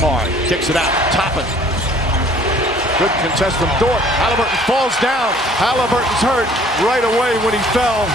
Hard, kicks it out, Toppin. Good contest from Dort. Haliburton falls down. Haliburton's hurt right away when he fell.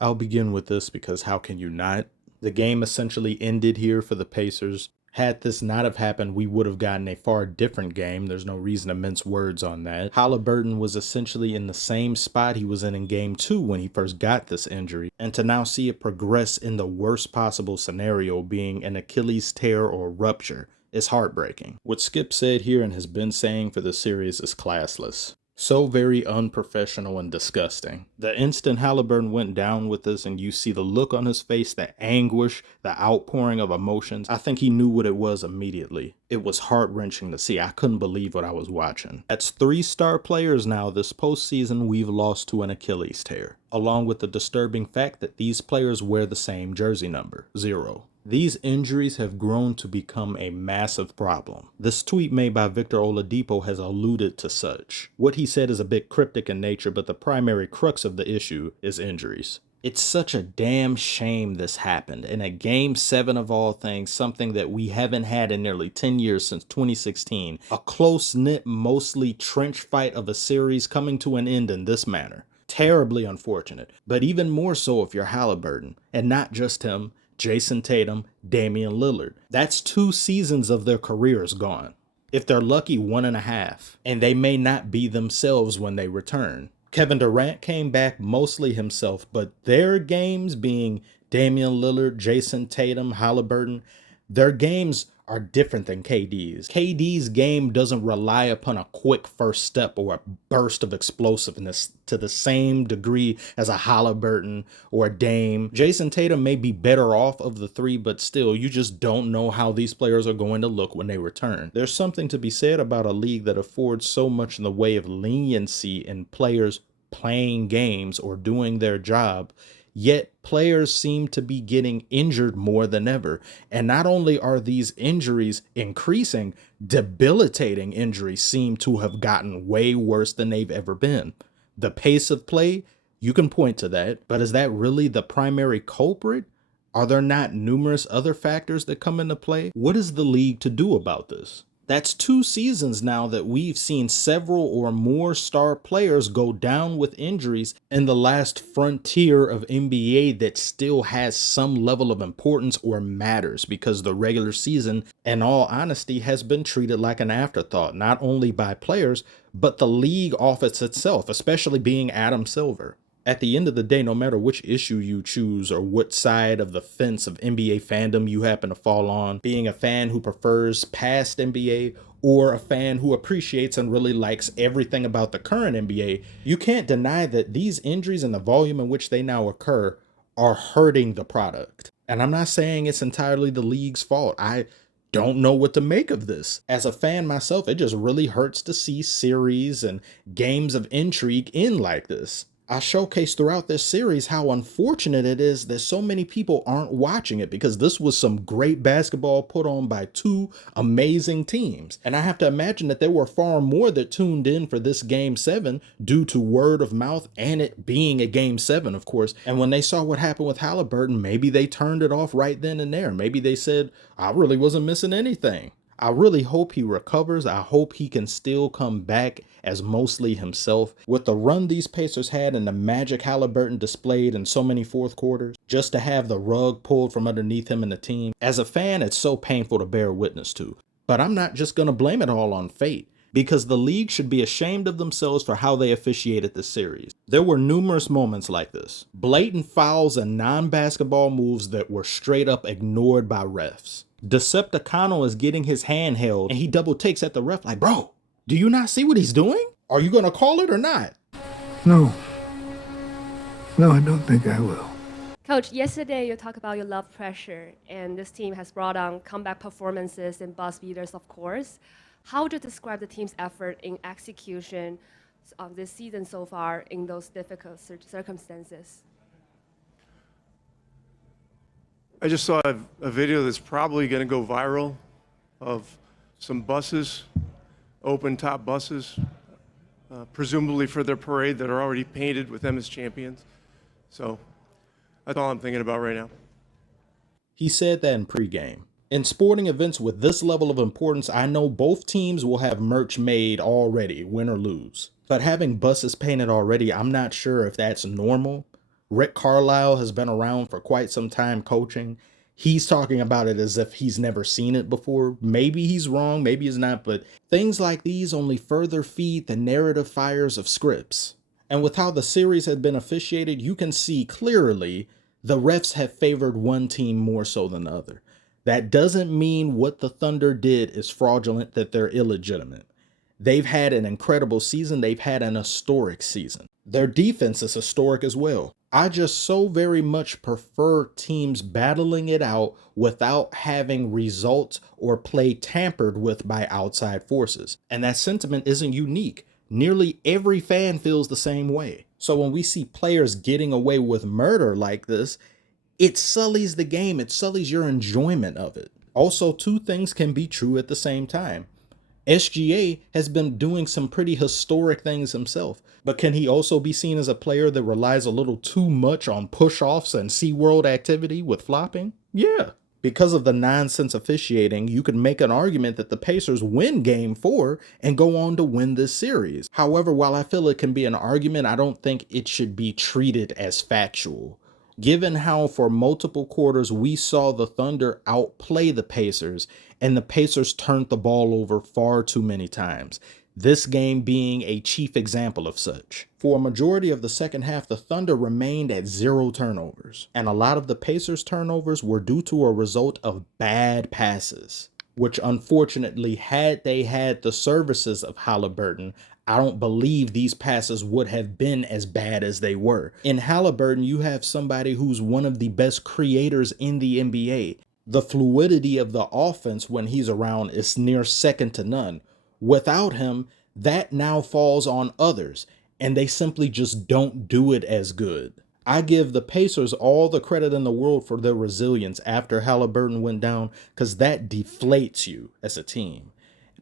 I'll begin with this because how can you not? The game essentially ended here for the Pacers. Had this not have happened, we would have gotten a far different game. There's no reason to mince words on that. Haliburton was essentially in the same spot he was in Game 2 when he first got this injury. And to now see it progress in the worst possible scenario being an Achilles tear or rupture is heartbreaking. What Skip said here and has been saying for the series is classless. So very unprofessional and disgusting. The instant Haliburton went down with this and you see the look on his face, the anguish, the outpouring of emotions, I think he knew what it was immediately. It was heart-wrenching to see. I couldn't believe what I was watching. That's 3 star players now this postseason we've lost to an Achilles tear, along with the disturbing fact that these players wear the same jersey number, 0. These injuries have grown to become a massive problem. This tweet made by Victor Oladipo has alluded to such. What he said is a bit cryptic in nature, but the primary crux of the issue is injuries. It's such a damn shame this happened in a Game 7 of all things, something that we haven't had in nearly 10 years since 2016. A close-knit, mostly trench fight of a series coming to an end in this manner. Terribly unfortunate, but even more so if you're Haliburton, and not just him, Jason Tatum, Damian Lillard. That's 2 seasons of their careers gone. If they're lucky, 1.5. And they may not be themselves when they return. Kevin Durant came back mostly himself, but their games being Damian Lillard, Jason Tatum, Haliburton, their games are different than KD's. KD's game doesn't rely upon a quick first step or a burst of explosiveness to the same degree as a Haliburton or a Dame. Jason Tatum may be better off of the 3, but still, you just don't know how these players are going to look when they return. There's something to be said about a league that affords so much in the way of leniency in players playing games or doing their job. Yet players seem to be getting injured more than ever. And not only are these injuries increasing, debilitating injuries seem to have gotten way worse than they've ever been. The pace of play, you can point to that, but is that really the primary culprit? Are there not numerous other factors that come into play? What is the league to do about this? That's 2 seasons now that we've seen several or more star players go down with injuries in the last frontier of NBA that still has some level of importance or matters, because the regular season, in all honesty, has been treated like an afterthought, not only by players, but the league office itself, especially being Adam Silver. At the end of the day, no matter which issue you choose or what side of the fence of NBA fandom you happen to fall on, being a fan who prefers past NBA or a fan who appreciates and really likes everything about the current NBA, you can't deny that these injuries and the volume in which they now occur are hurting the product. And I'm not saying it's entirely the league's fault. I don't know what to make of this. As a fan myself, it just really hurts to see series and games of intrigue end like this. I showcased throughout this series how unfortunate it is that so many people aren't watching it, because this was some great basketball put on by 2 amazing teams. And I have to imagine that there were far more that tuned in for this Game 7 due to word of mouth and it being a Game 7, of course. And when they saw what happened with Haliburton, maybe they turned it off right then and there. Maybe they said, I really wasn't missing anything. I really hope he recovers. I hope he can still come back as mostly himself. With the run these Pacers had and the magic Haliburton displayed in so many fourth quarters, just to have the rug pulled from underneath him and the team, as a fan, it's so painful to bear witness to. But I'm not just going to blame it all on fate, because the league should be ashamed of themselves for how they officiated this series. There were numerous moments like this. Blatant fouls and non-basketball moves that were straight up ignored by refs. Decepticano is getting his hand held and he double takes at the ref like, bro, do you not see what he's doing? Are you going to call it or not? No, I don't think I will. Coach, yesterday you talked about your love pressure, and this team has brought on comeback performances and buzz beaters, of course. How would you describe the team's effort in execution of this season so far in those difficult circumstances? I just saw a video that's probably going to go viral of some buses, open top buses, presumably for their parade, that are already painted with them as champions. So that's all I'm thinking about right now. He said that in pregame. In sporting events with this level of importance, I know both teams will have merch made already, win or lose. But having buses painted already, I'm not sure if that's normal. Rick Carlisle has been around for quite some time coaching. He's talking about it as if he's never seen it before. Maybe he's wrong, maybe he's not, but things like these only further feed the narrative fires of scripts. And with how the series had been officiated, you can see clearly the refs have favored one team more so than the other. That doesn't mean what the Thunder did is fraudulent, that they're illegitimate. They've had an incredible season. They've had an historic season. Their defense is historic as well. I just so very much prefer teams battling it out without having results or play tampered with by outside forces. And that sentiment isn't unique. Nearly every fan feels the same way. So when we see players getting away with murder like this, it sullies the game. It sullies your enjoyment of it. Also, two things can be true at the same time. SGA has been doing some pretty historic things himself, but can he also be seen as a player that relies a little too much on push-offs and SeaWorld activity with flopping? Yeah. Because of the nonsense officiating, you could make an argument that the Pacers win Game 4 and go on to win this series. However, while I feel it can be an argument, I don't think it should be treated as factual. Given how for multiple quarters we saw the Thunder outplay the Pacers, and the Pacers turned the ball over far too many times. This game being a chief example of such. For a majority of the second half, the Thunder remained at 0 turnovers, and a lot of the Pacers' turnovers were due to a result of bad passes, which unfortunately, had they had the services of Haliburton, I don't believe these passes would have been as bad as they were. In Haliburton, you have somebody who's one of the best creators in the NBA. The fluidity of the offense when he's around is near second to none. Without him, that now falls on others, and they simply just don't do it as good. I give the Pacers all the credit in the world for their resilience after Haliburton went down, because that deflates you as a team.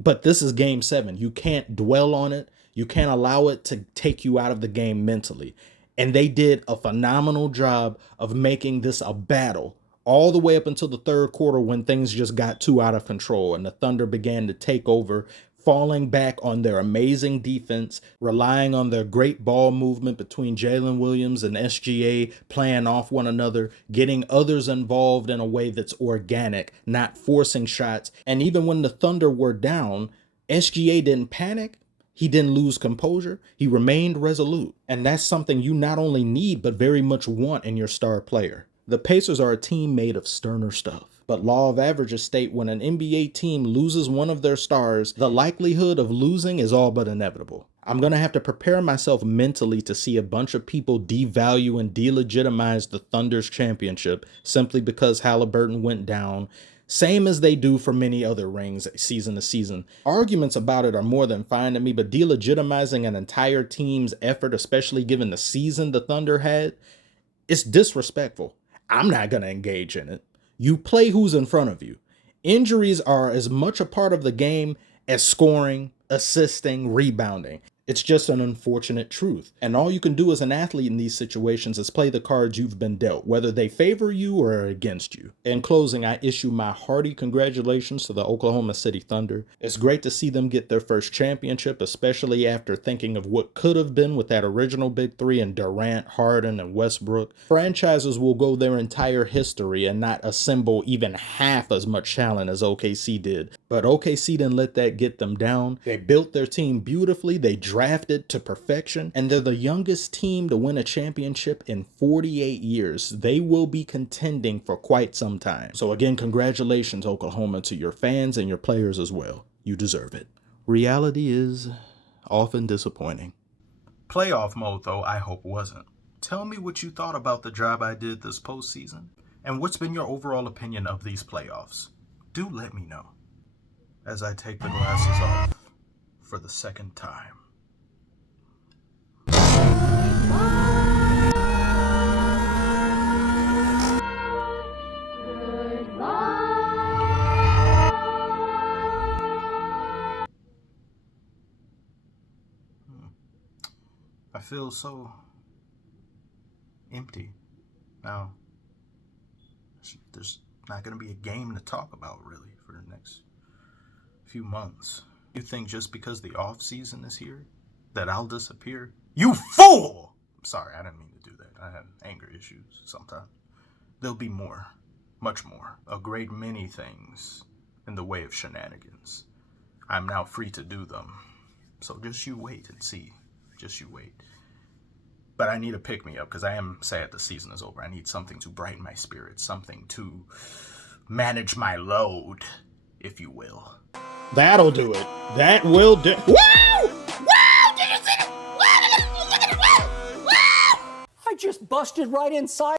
But this is Game 7. You can't dwell on it. You can't allow it to take you out of the game mentally. And they did a phenomenal job of making this a battle all the way up until the third quarter when things just got too out of control and the Thunder began to take over, falling back on their amazing defense, relying on their great ball movement between Jalen Williams and SGA, playing off one another, getting others involved in a way that's organic, not forcing shots. And even when the Thunder were down, SGA didn't panic. He didn't lose composure. He remained resolute. And that's something you not only need, but very much want in your star player. The Pacers are a team made of sterner stuff. But law of averages state when an NBA team loses one of their stars, the likelihood of losing is all but inevitable. I'm going to have to prepare myself mentally to see a bunch of people devalue and delegitimize the Thunder's championship simply because Haliburton went down, same as they do for many other rings season to season. Arguments about it are more than fine to me, but delegitimizing an entire team's effort, especially given the season the Thunder had, it's disrespectful. I'm not going to engage in it. You play who's in front of you. Injuries are as much a part of the game as scoring, assisting, rebounding. It's just an unfortunate truth. And all you can do as an athlete in these situations is play the cards you've been dealt, whether they favor you or are against you. In closing, I issue my hearty congratulations to the Oklahoma City Thunder. It's great to see them get their first championship, especially after thinking of what could have been with that original Big Three in Durant, Harden, and Westbrook. Franchises will go their entire history and not assemble even half as much talent as OKC did. But OKC didn't let that get them down. They built their team beautifully. They drafted to perfection, and they're the youngest team to win a championship in 48 years. They will be contending for quite some time. So again, congratulations, Oklahoma, to your fans and your players as well. You deserve it. Reality is often disappointing. Playoff mode, though, I hope wasn't. Tell me what you thought about the job I did this postseason, and what's been your overall opinion of these playoffs. Do let me know as I take the glasses off for the second time. I feel so empty now. There's Not going to be a game to talk about, really, for the next few months. You think just because the off season is here that I'll disappear? You fool! I'm sorry, I didn't mean to do that. I have anger issues sometimes. There'll be more, much more, a great many things in the way of shenanigans. I'm now free to do them. So just you wait and see. Just you wait. But I need a pick-me-up because I am sad the season is over. I need something to brighten my spirits, something to manage my load, if you will. That'll do it. That will do. Woo! Woo! Did you see it? I just busted right inside.